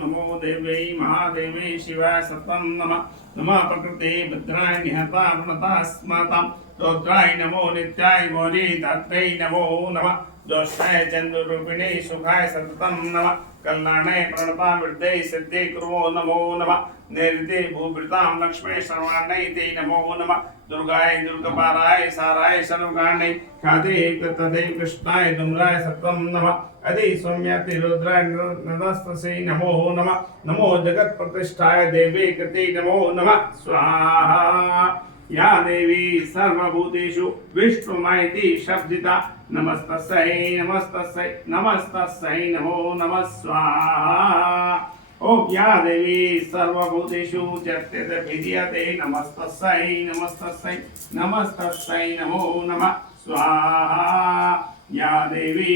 नमो देव्यै महादेवी शिवाय सत्वं नमः नमः प्रकृते भद्राय निहता प्रणता स्मतां रुद्राय नमो नित्याय गौरी धात्रै नमो नमः दोषाय चंद्ररूपिणे सुखाय सततं नमः कल्याणे प्रणता वृद्धे सिद्धे कुर्वो नमो नमः नैऋते भूभृतां लक्ष्मी सर्वाण्यै ते नमो नमः दुर्गाय दुर्गपाराय साराय सर्वकाण्यै ख्याते तदे कृष्णाय धूम्राय सत्वं नमः अदि सौम्याति रुद्राय नमस्तस्यै नमो नमः नमो जगत प्रतिष्ठाय देवी कृते नमो नमः स्वाहा या देवी सर्वभूतेषु विष्णुमायति शब्दिता नमस्तस्यै नमस्तस्यै नमस्तस्यै नमो नमः स्वाहा ओम या देवी सर्वभूतेषु चर्त्यत विद्यते नमस्तस्यै नमस्तस्यै नमस्तस्यै नमो नमः स्वाहा या देवी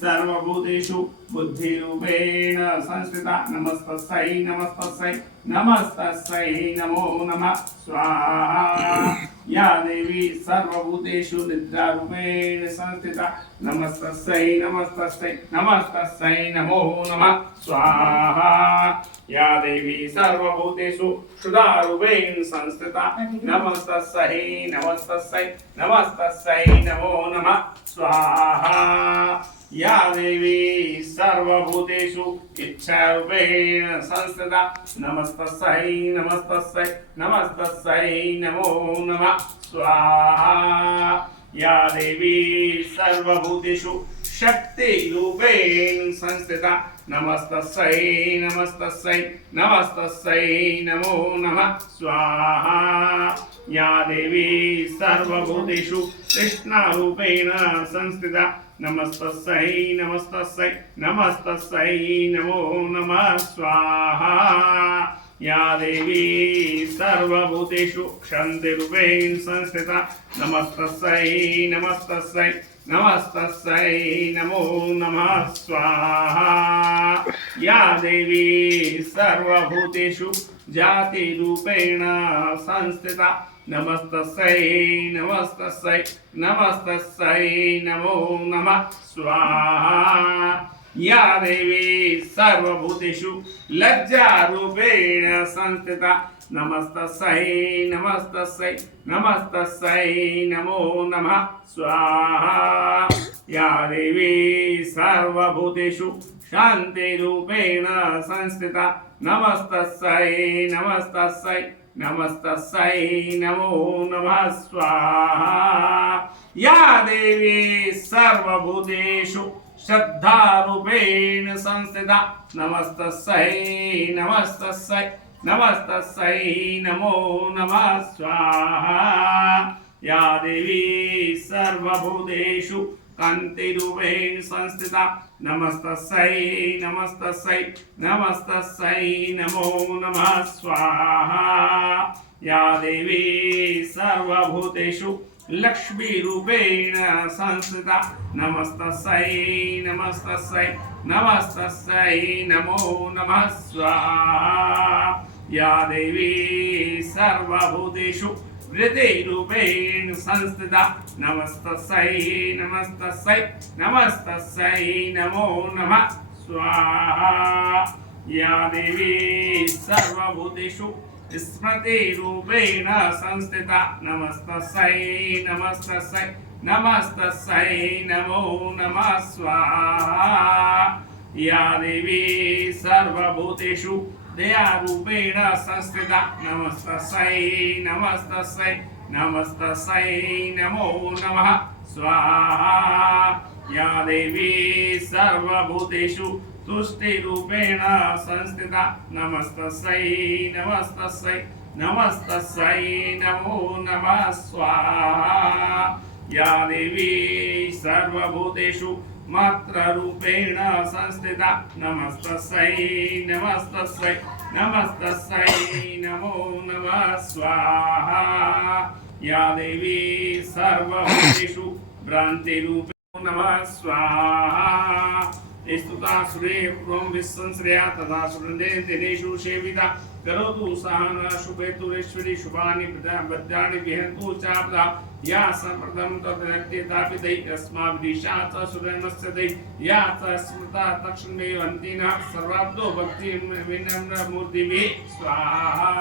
सर्वभूतेषु बुद्धिरूपेण संस्थिता नमस्तस्यै नमस्तस्यै नमस्तस्यै नमो नमः स्वाहा या देवी सर्वभूतेषु निद्रारूपेण संस्थिता नमस्तस्यै नमस्तस्यै नमस्तस्यै नमो नमः स्वाहा या देवी सर्वभूतेषु क्षुधारूपेण संस्थिता नमस्तस्यै नमस्तस्यै नमस्तस्यै नमो नमः स्वाहा या देवी सर्वभूतेषु इच्छारूपेण संस्थिता नमस्तस्यै नमस्तस्यै नमस्तस्यै नमो नमः स्वाहा या देवी सर्वभूतेषु शक्तिरूपेण संस्थिता नमस्तस्यै नमस्तस्यै नमस्तस्यै नमो नमः स्वाहा या देवी सर्वभूतेषु कृष्णारूपेण संस्थिता नमस्तस्यै नमस्तस्यै नमस्तस्यै नमो नमः स्वाहा या देवी सर्वभूतेषु क्षन्तिरूपेण संस्थिता नमस्तस्यै नमस्तस्यै नमस्तस्यै नमो नमः स्वाहा या देवी सर्वभूतेषु जातिरूपेण संस्थिता नमस्तस्यै नमस्तस्यै नमस्तस्यै नमो नमः स्वाहा या देवी सर्वभूतेषु लज्जारूपेण संस्थिता नमस्तस्यै नमस्तस्यै नमस्तस्यै नमो नमः स्वाहा या देवी सर्वभूतेषु शान्तिरूपेण संस्थिता नमस्तस्यै नमस्तस्यै नमस्तस्यै नमो नमः स्वाहा या देवी सर्वभूतेषु श्रद्धारूपेण संस्थिता नमस्तस्यै नमस्तस्यै नमस्तस्यै नमो नमः स्वाहा या देवी सर्वभूतेषु कान्तिरूपेण संस्थिता नमस्तस्यै नमस्तस्यै नमस्तस्यै नमो नमः स्वाहा या देवी सर्वभूतेषु लक्ष्मीरूपेण संस्थिता नमस्तस्यै नमस्तस्यै नमस्तस्यै नमो नमः स्वाहा या देवी सर्वभूतेषु वृद्धिरूपेण संस्थिता नमस्तस्यै नमस्तस्यै नमस्तस्यै नमो नमः स्वाहा या देवी सर्वभूतेषु स्मृतिरूपेण संस्थिता नमस्तस्यै नमस्तस्यै नमस्तस्यै नमो नमः स्वाहा या देवी सर्वभूतेषु दयारूपेण संस्थिता नमस्तस्यै नमस्तस्यै नमस्तस्यै नमो नमः स्वाहा या देवी सर्वभूतेषु तुष्टिरूपेण संस्थिता नमस्तस्यै नमस्तस्यै नमस्तस्यै नमो नमः स्वाहा या देवी सर्वभूतेषु मात्ररूपेण संस्थिता नमस्तस्यै नमस्तस्यै नमस्तस्यै नमो नमः स्वाहा या देवी सर्वभूतेषु भ्रान्तिरूपेण नमः स्वाहा स्तुता सुरे पूर्वं विश्वंश्रया तथा सुरंदे दिनेषु सेविता करोतु सहना शुभेतुरेश्वरी शुभानि भद्राणि विहन्तु चापदा या समृद्धं तद्रत्यतापितै अस्माभिरीशा च सुरेणस्य दै या च स्मृता तक्षणमेवन्तिनः सर्वाब्दो भक्तिं विनम्रमूर्तिभिः स्वाहा।